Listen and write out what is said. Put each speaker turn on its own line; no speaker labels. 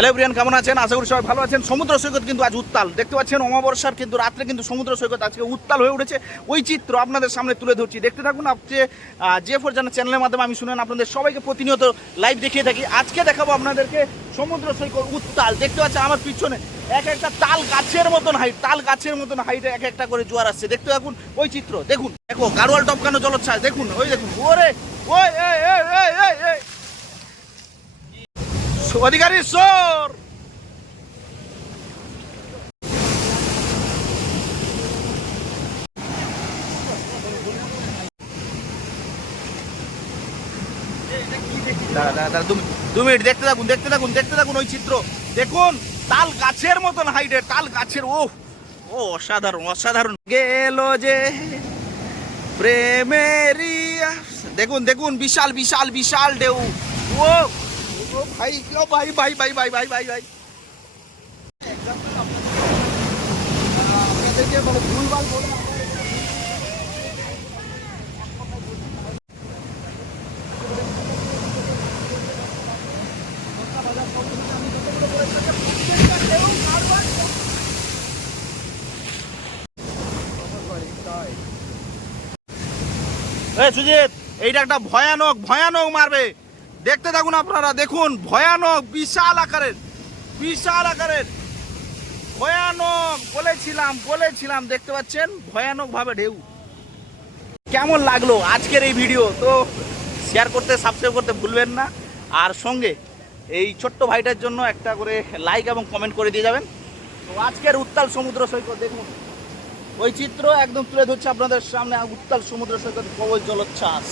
Hello Brian কেমন আছেন? আশা করি সবাই ভালো আছেন। সমুদ্র সৈকত কিন্তু আজ উত্তাল। দেখতে পাচ্ছেন অমাবস্যার কিন্তু রাত্রে কিন্তু সমুদ্র সৈকত আজকে উত্তাল হয়ে উঠেছে। ওই চিত্র আপনাদের সামনে তুলে ধরছি। দেখতে থাকুন আপনি যে ফোর জানা চ্যানেলের মাধ্যমে আমি শুনেন, আপনাদের সবাইকে প্রতিনিয়ত লাইভ দেখিয়ে থাকি। আজকে দেখাবো আপনাদেরকে সমুদ্র সৈকত উত্তাল। দেখতে পাচ্ছেন আমার পিছনে এক একটা তাল গাছের মতন হাইট তাল গাছের মতন হাইটে এক একটা করে জোয়ার আসছে। দেখতে থাকুন ওই চিত্র। দেখুন, দেখো গাড়োয়াল টপকানো জলোচ্ছ্বাস। দেখুন, ওই দেখুন। ওরে, ওই এই। অধিকারী সর! দাঁড়া দাঁড়া দু মিনিট দেখতে থাকুন দেখতে থাকুন দেখতে থাকুন ওই চিত্র। দেখুন, তাল গাছের মতন হাইটের তাল গাছের ও ও, অসাধারণ অসাধারণ। গেল যে প্রেমেরি দেখুন দেখুন, বিশাল বিশাল বিশাল ঢেউ। ও ও ভাই ও ভাই ভাই ভাই ভাই ভাই ভাই ভাই। আপনাদেরকে সুজিত, এইটা একটা ভয়ানক ভয়ানক মারবে। দেখতে থাকুন আপনারা, দেখুন, ভয়ানক, বিশাল আকারের বিশাল আকারের, ভয়ানক, বলেছিলাম বলেছিলাম, দেখতে পাচ্ছেন ভয়ানক ভাবে ঢেউ। কেমন লাগল আজকের এই ভিডিও? তো শেয়ার করতে সাবস্ক্রাইব করতে ভুলবেন না। আর সঙ্গে এই ছোট্ট ভাইটার জন্য একটা করে লাইক এবং কমেন্ট করে দিয়ে যাবেন। তো আজকের উত্তাল সমুদ্র সৈকত দেখুন। ওই চিত্র একদম তুলে ধরছে আপনাদের সামনে, উত্তাল সমুদ্র সৈকত কবল জলোচ্ছ্বাস।